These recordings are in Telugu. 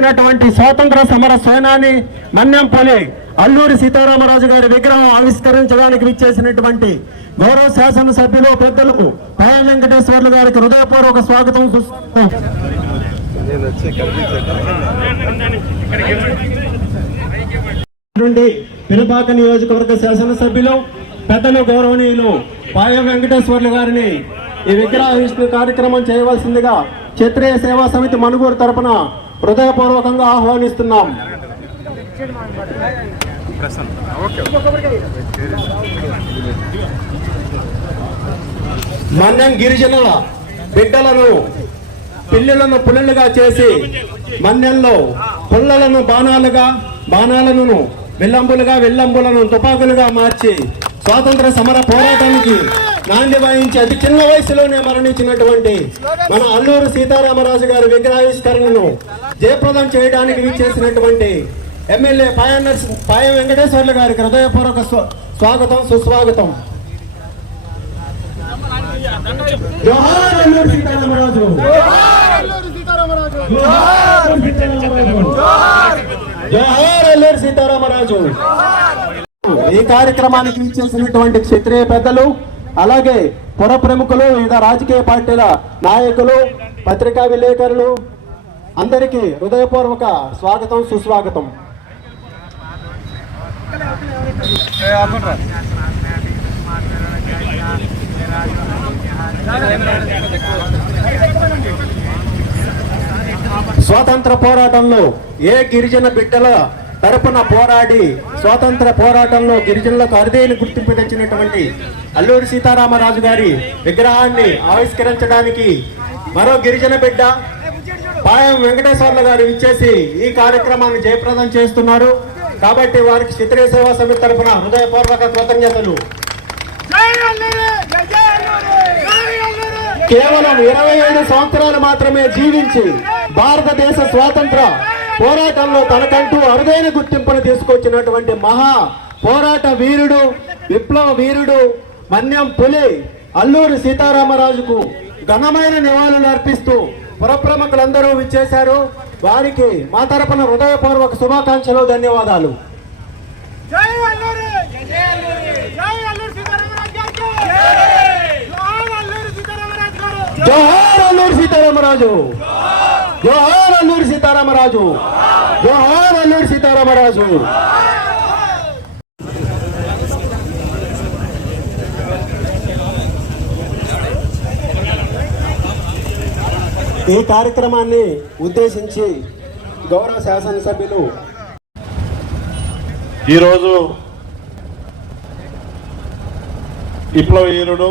అందించినటువంటి స్వాతంత్ర సమర సేనాని మన్యం పులి అల్లూరి సీతారామరాజు గారి విగ్రహం ఆవిష్కరించడానికి విచ్చేసినటువంటి గౌరవ శాసనసభ్యులు పెద్దలు పాయం వెంకటేశ్వర్లు గారికి హృదయపూర్వక స్వాగతం. నుండి పినపాక నియోజకవర్గ శాసనసభ్యులు పెద్దలు గౌరవనీయులు పాయం వెంకటేశ్వర్లు గారిని ఈ విగ్రహావిష్కరణ కార్యక్రమం చేయవలసిందిగా క్షత్రియ సేవా సమితి మనుగూరు తరపున హృదయపూర్వకంగా ఆహ్వానిస్తున్నాం. మన్యం గిరిజనుల బిడ్డలను పిల్లలను పుల్లలుగా చేసి మన్యంలో పుల్లలను బాణాలను వెల్లంబులను తుపాకులుగా మార్చి స్వాతంత్ర సమర పోరాటానికి నాంది వాయించి అతి చిన్న వయసులోనే మరణించినటువంటి మన అల్లూరు సీతారామరాజు గారి విగ్రహావిష్కరణను జయప్రదం చేయడానికి విచ్చేసినటువంటి ఎమ్మెల్యే పాయం వెంకటేశ్వర్లు గారికి హృదయపూర్వక స్వాగతం, సుస్వాగతం. జోహార్ అల్లూరు సీతారామరాజు, జోహార్ అల్లూరు సీతారామరాజు. ఈ కార్యక్రమానికి విచ్చేసినటువంటి క్షత్రియ పెద్దలు, అలాగే పుర ప్రముఖులు, వివిధ రాజకీయ పార్టీల నాయకులు, పత్రికా విలేకరులు అందరికీ హృదయపూర్వక స్వాగతం, సుస్వాగతం. స్వాతంత్ర పోరాటంలో ఏ గిరిజన బిడ్డల తరపున పోరాడి స్వాతంత్ర పోరాటంలో గిరిజనులకు అరుదైన గుర్తింపు తెచ్చినటువంటి అల్లూరి సీతారామరాజు గారి విగ్రహాన్ని ఆవిష్కరించడానికి మరో గిరిజన బిడ్డ పాయం వెంకటేశ్వర్ల గారు ఇచ్చేసి ఈ కార్యక్రమాన్ని జయప్రదం చేస్తున్నారు. కాబట్టి వారికి క్షత్రియ సేవా సమితి తరపున హృదయపూర్వక కృతజ్ఞతలు. కేవలం 27 సంవత్సరాలు మాత్రమే జీవించి భారతదేశ స్వాతంత్ర పోరాటంలో తనకంటూ అరుదైన గుర్తింపును తీసుకొచ్చినటువంటి మహా పోరాట వీరుడు, విప్లవ వీరుడు మన్యం పులి అల్లూరి సీతారామరాజుకు ఘనమైన నివాళులు అర్పిస్తూ పురప్రముఖులందరూ విచ్చేశారు. వారికి మా తరపున హృదయపూర్వక శుభాకాంక్షలు, ధన్యవాదాలు. జోహార్ అల్లూరి సీతారామరాజు, జోహార్ అల్లూరి సీతారామరాజు, జోహార్ అల్లూరి సీతారామరాజు. ఈ కార్యక్రమాన్ని ఉద్దేశించి గౌరవ శాసనసభ్యులు ఈరోజు విప్లవ వీరుడు,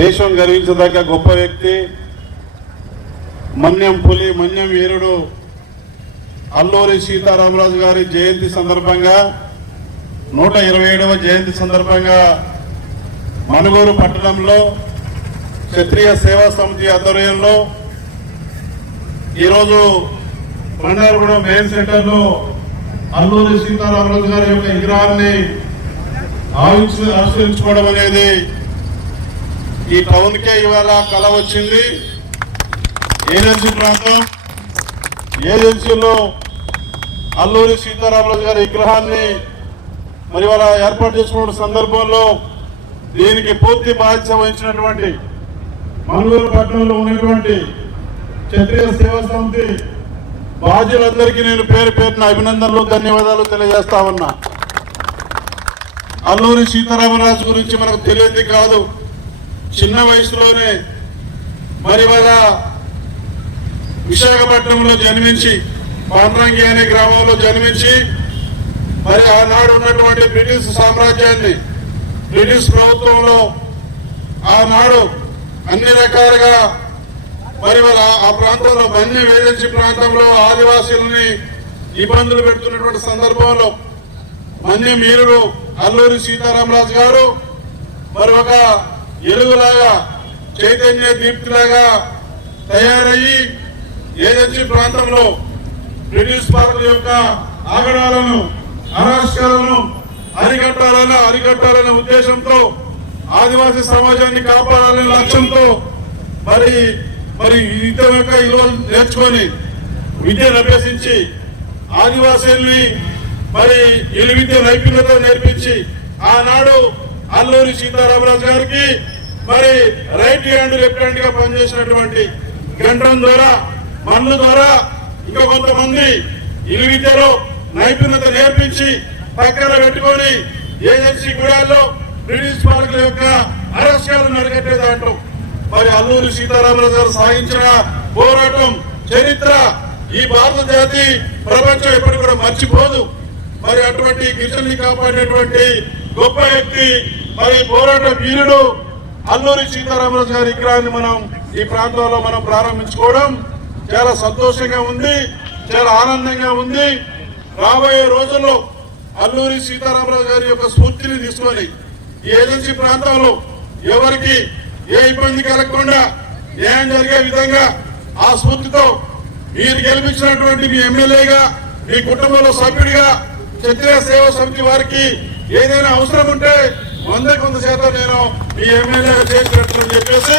దేశం గర్వించదగ్గ గొప్ప వ్యక్తి మన్యం పులి, మన్యం వీరుడు అల్లూరి సీతారామరాజు గారి జయంతి సందర్భంగా 127వ జయంతి సందర్భంగా మనుగూరు పట్టణంలో క్షత్రియ సేవా సమితి ఆధ్వర్యంలో ఈరోజు బండారుగూడెం మెయిన్ సెంటర్ లో అల్లూరి సీతారామరాజు గారి యొక్క విగ్రహాన్ని ఆవిష్కరించుకోవడం అనేది ఈ టౌన్ కే ఇవాళ కళ వచ్చింది. ఏజెన్సీ ప్రాంతం, ఏజెన్సీలో అల్లూరి సీతారామరాజు గారి విగ్రహాన్ని మరి వాళ్ళ ఏర్పాటు చేసుకున్న సందర్భంలో దీనికి పూర్తి బాధ్యత వహించినటువంటి మనుగూరు పట్టణంలో ఉన్నటువంటి క్షత్రియ సేవా సమితి బాధ్యులందరికీ నేను పేరు పేరున అభినందనలు, ధన్యవాదాలు తెలియజేస్తా ఉన్నా. అల్లూరి సీతారామరాజు గురించి మనకు తెలియదు కాదు. చిన్న వయసులోనే మరి వాళ్ళ విశాఖపట్నంలో జన్మించి పాండ్రంగి అనే గ్రామంలో జన్మించి మరి ఆనాడు ఉన్నటువంటి బ్రిటిష్ సామ్రాజ్యాన్ని, బ్రిటిష్ ప్రభుత్వంలో ఆనాడు అన్ని రకాలుగా మరి ఆ ప్రాంతంలో మన్యం ఏజెన్సీ ప్రాంతంలో ఆదివాసీలని ఇబ్బందులు పెడుతున్నటువంటి సందర్భంలో మన్యం వీరుడు అల్లూరి సీతారామరాజు గారు మరి ఒక ఎలుగులాగా, చైతన్య దీప్తిలాగా తయారయ్యి ఏజెన్సీ ప్రాంతంలో బ్రిటిష్ పాలకుల యొక్క ఆగడాలను, అరాచకాలను అరికట్టాలనే ఉద్దేశంతో ఆదివాసీ సమాజాన్ని కాపాడాలనే లక్ష్యంతో మరి యుద్ధం యొక్క ఈరోజు నేర్చుకొని విద్యను అభ్యసించి ఆదివాసీల్ని మరి ఇలు విద్య నైపుణ్యత నేర్పించి ఆనాడు అల్లూరి సీతారామరాజు గారికి మరి రైట్ హ్యాండ్ లెఫ్ట్ హ్యాండ్ గా పనిచేసినటువంటి గంటం ద్వారా మన్ను ద్వారా ఇంకా కొంతమంది ఇలు విద్యలో నైపుణ్యత నేర్పించి పక్కన పెట్టుకొని ఏజెన్సీ గుడాల్లో బ్రిటిష్ పాలకుల యొక్క అరెస్టాలను అరికట్టే దాంట్లో మరి అల్లూరి సీతారామరాజు గారు సాగించిన పోరాటం చరిత్ర ఈ భారత జాతి ప్రపంచం ఎప్పటికీ కూడా మర్చిపోదు. మరి అటువంటి గిరిజనుల్ని కాపాడేటువంటి గొప్ప వ్యక్తి మరి పోరాట వీరుడు అల్లూరి సీతారామరాజు గారి విగ్రహాన్ని మనం ఈ ప్రాంతంలో మనం ప్రారంభించుకోవడం చాలా సంతోషంగా ఉంది, చాలా ఆనందంగా ఉంది. రాబోయే రోజుల్లో అల్లూరి సీతారామరాజు గారి యొక్క స్ఫూర్తిని తీసుకొని ఈ ఏజెన్సీ ప్రాంతంలో ఎవరికి ఏ ఇబ్బంది కలగకుండా న్యాయం జరిగే విధంగా ఆ స్ఫూర్తితో మీరు గెలిపించినటువంటి మీ ఎమ్మెల్యేగా మీ కుటుంబంలో సభ్యుడిగా క్షత్రియ సేవా సమితి వారికి ఏదైనా అవసరం ఉంటే 100% నేను మీ ఎమ్మెల్యేగా చేసినట్టు చెప్పేసి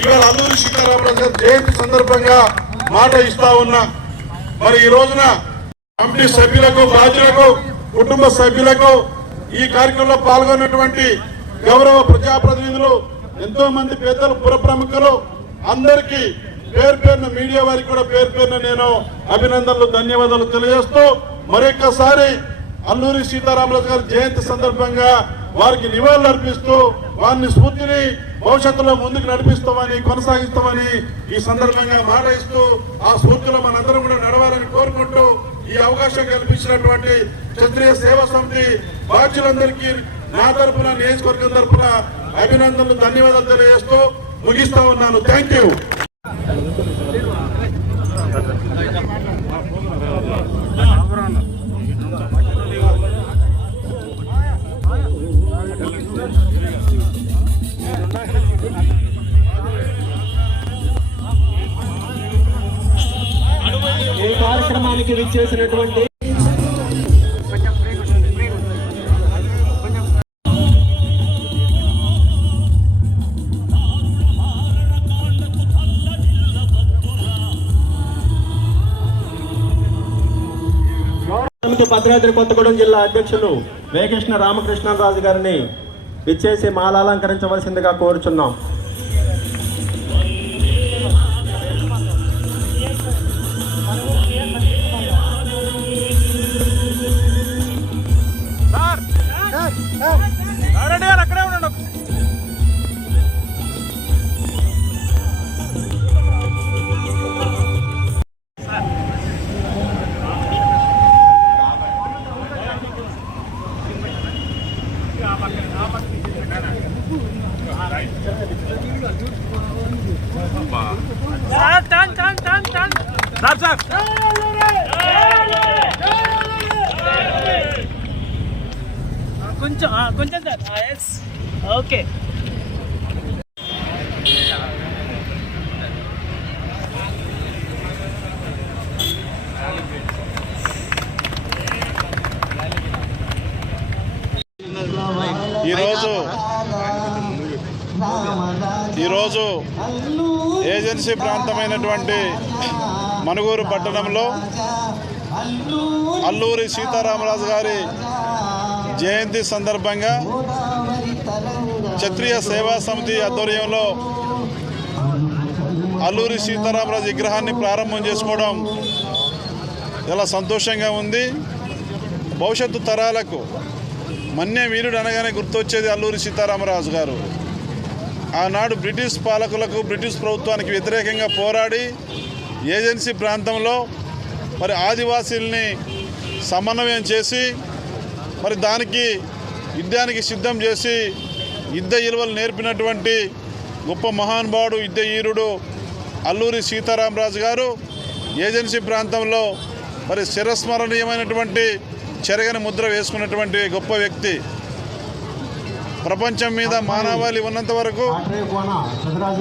ఇవాళ అల్లూరి సీతారామరాజు గారి జయంతి సందర్భంగా మాట ఇస్తా ఉన్నా. మరి ఈ రోజున కమిటీ సభ్యులకు బాధ్యులకు కుటుంబ సభ్యులకు ఈ కార్యక్రమంలో పాల్గొన్నటువంటి గౌరవ ప్రజాప్రతినిధులు ఎంతో మంది పెద్దలు పుర ప్రముఖులు అందరికీ పేరు పేరున మీడియా వారికి కూడా పేరు పేరున నేను అభినందనలు ధన్యవాదాలు తెలియజేస్తూ మరొక్కసారి అల్లూరి సీతారామరాజు గారి జయంతి సందర్భంగా వారికి నివాళులు అర్పిస్తూ వారిని స్ఫూర్తిని భవిష్యత్తులో ముందుకు నడిపిస్తామని కొనసాగిస్తామని ఈ సందర్భంగా మాట ఇస్తూ ఆ స్ఫూర్తిలో మనందరం కూడా నడవాలని కోరుకుంటూ ఈ అవకాశం కల్పించినటువంటి క్షత్రియ సేవా సమితి బాధ్యులందరికీ నా తరఫున నియోజకవర్గం తరఫున అభినందనలు ధన్యవాదాలు తెలియజేస్తూ ముగిస్తా ఉన్నాను. Thank you. ఈ కార్యక్రమానికి విచ్చేసినటువంటి భద్రాద్రి కొత్తగూడెం జిల్లా అధ్యక్షులు వేకృష్ణ రామకృష్ణరాజు గారిని విచ్చేసి మాలాలంకరించవలసిందిగా కోరుచున్నాం. అక్కడే ఉండండి. కొంచెం సార్. Yes okay. ఈరోజు ఏజెన్సీ ప్రాంతమైనటువంటి మనుగూరు పట్టణంలో అల్లూరి సీతారామరాజు గారి జయంతి సందర్భంగా క్షత్రియ సేవా సమితి ఆధ్వర్యంలో అల్లూరి సీతారామరాజు విగ్రహాన్ని ప్రారంభం చేసుకోవడం చాలా సంతోషంగా ఉంది. భవిష్యత్తు తరాలకు మన్య వీరుడు అనగానే గుర్తొచ్చేది అల్లూరి సీతారామరాజు గారు. ఆనాడు బ్రిటిష్ పాలకులకు బ్రిటిష్ ప్రభుత్వానికి వ్యతిరేకంగా పోరాడి ఏజెన్సీ ప్రాంతంలో మరి ఆదివాసీల్ని సమన్వయం చేసి మరి దానికి యుద్ధానికి సిద్ధం చేసి యుద్ధ విలువలు నేర్పినటువంటి గొప్ప మహానుభావుడు యుద్ధ వీరుడు అల్లూరి సీతారామరాజు గారు ఏజెన్సీ ప్రాంతంలో మరి చిరస్మరణీయమైనటువంటి చెరగని ముద్ర వేసుకున్నటువంటి గొప్ప వ్యక్తి. ప్రపంచం మీద మానవాళి ఉన్నంత వరకు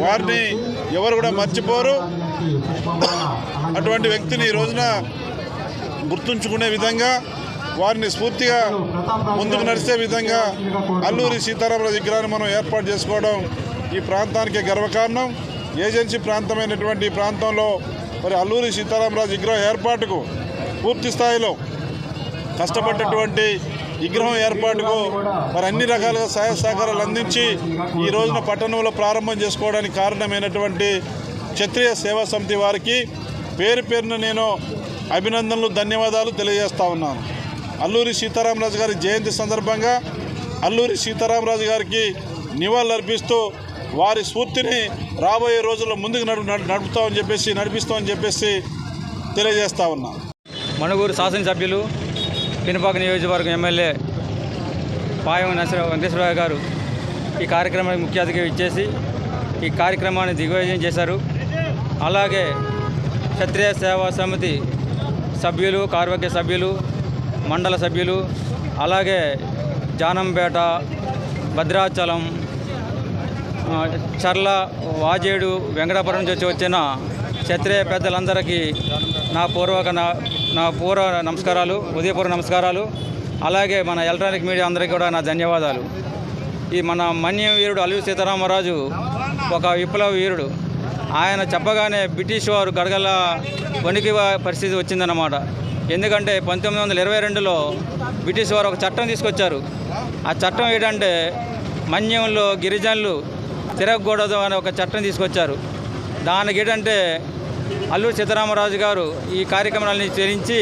వారిని ఎవరు కూడా మర్చిపోరు. అటువంటి వ్యక్తిని ఈ రోజున గుర్తుంచుకునే విధంగా వారిని స్ఫూర్తిగా ముందుకు నడిచే విధంగా అల్లూరి సీతారామరాజు విగ్రహాన్ని మనం ఏర్పాటు చేసుకోవడం ఈ ప్రాంతానికి గర్వకారణం. ఏజెన్సీ ప్రాంతమైనటువంటి ప్రాంతంలో మరి అల్లూరి సీతారామరాజు విగ్రహం ఏర్పాటుకు పూర్తి స్థాయిలో కష్టపడ్డటువంటి విగ్రహం ఏర్పాటుకు మరి అన్ని రకాలుగా సహాయ సహకారాలు అందించి ఈ రోజున పట్టణంలో ప్రారంభం చేసుకోవడానికి కారణమైనటువంటి క్షత్రియ సేవా సమితి వారికి పేరు పేరున నేను అభినందనలు ధన్యవాదాలు తెలియజేస్తా ఉన్నాను. అల్లూరి సీతారామరాజు గారి జయంతి సందర్భంగా అల్లూరి సీతారామరాజు గారికి నివాళులర్పిస్తూ వారి స్ఫూర్తిని రాబోయే రోజుల్లో ముందుకు నడిపిస్తామని చెప్పేసి తెలియజేస్తా ఉన్నాను. మణుగూరు శాసనసభ్యులు పినపాక నియోజకవర్గం ఎమ్మెల్యే పాయం వెంకటేశ్వరరావు గారు ఈ కార్యక్రమానికి ముఖ్య అతిథిగా ఇచ్చేసి ఈ కార్యక్రమాన్ని దిగ్విజయం చేశారు. అలాగే క్షత్రియ సేవా సమితి సభ్యులు, కార్యవర్గ సభ్యులు, మండల సభ్యులు, అలాగే జానంపేట, భద్రాచలం, చర్ల, వాజేడు, వెంకటాపురం నుంచి వచ్చిన క్షత్రియ పెద్దలందరికీ నా పూర్వ నమస్కారాలు, ఉదయపూర్వ నమస్కారాలు. అలాగే మన ఎలక్ట్రానిక్ మీడియా అందరికీ కూడా నా ధన్యవాదాలు. ఈ మన మన్యం వీరుడు అల్లూరి సీతారామరాజు ఒక విప్లవ వీరుడు. ఆయన చెప్పగానే బ్రిటిష్ వారు గడగల వణికి పరిస్థితి వచ్చిందన్నమాట. ఎందుకంటే 1922లో బ్రిటిష్ వారు ఒక చట్టం తీసుకొచ్చారు. ఆ చట్టం ఏంటంటే మన్యంలో గిరిజనులు తిరగకూడదు అనే ఒక చట్టం తీసుకొచ్చారు. దానికి ఏంటంటే అల్లూరి సీతారామరాజు గారు ఈ కార్యక్రమాలని చేరించి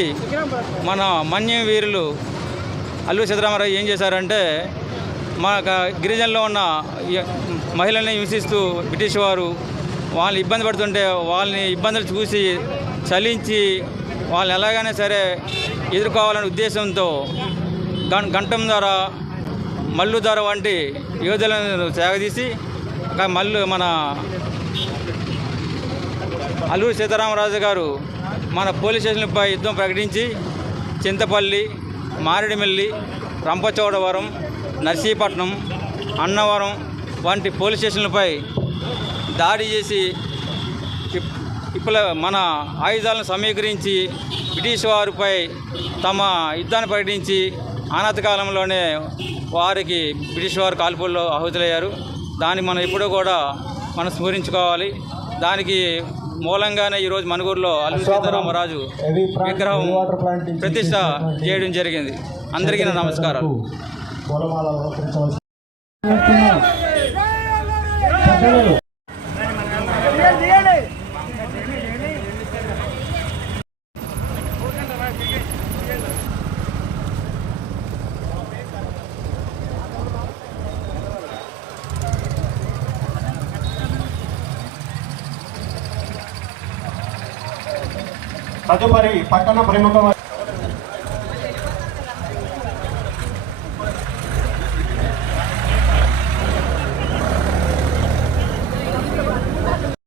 మన మన్యం వీరులు అల్లూరి సీతారామరాజు ఏం చేశారంటే మన గిరిజనులో ఉన్న మహిళల్ని హింసిస్తూ బ్రిటిష్ వారు వాళ్ళని ఇబ్బంది పడుతుంటే వాళ్ళని ఇబ్బందులు చూసి చలించి వాళ్ళని ఎలాగైనా సరే ఎదుర్కోవాలనే ఉద్దేశంతో గంటం ద్వారా, మల్లు ద్వారా వంటి యోధులను సాగదీసి మన అల్లూరి సీతారామరాజు గారు మన పోలీస్ స్టేషన్లపై యుద్ధం ప్రకటించి చింతపల్లి, మారేడుమిల్లి, రంపచోడవరం, నర్సీపట్నం, అన్నవరం వంటి పోలీస్ స్టేషన్లపై దాడి చేసి మన ఆయుధాలను సమీకరించి బ్రిటిష్ వారిపై తమ యుద్ధాన్ని ప్రకటించి అనాథ కాలంలోనే వారికి బ్రిటిష్ వారు కాల్పుల్లో ఆహుతులయ్యారు. దాన్ని మనం ఎప్పుడూ కూడా మనం స్మరించుకోవాలి. దానికి మూలంగానే ఈరోజు మణుగూరులో అల్లూరి సీతారామరాజు విగ్రహం ప్రతిష్ట చేయడం జరిగింది. అందరికీ నా నమస్కారాలు. తదుపరి పట్టణ ప్రముఖ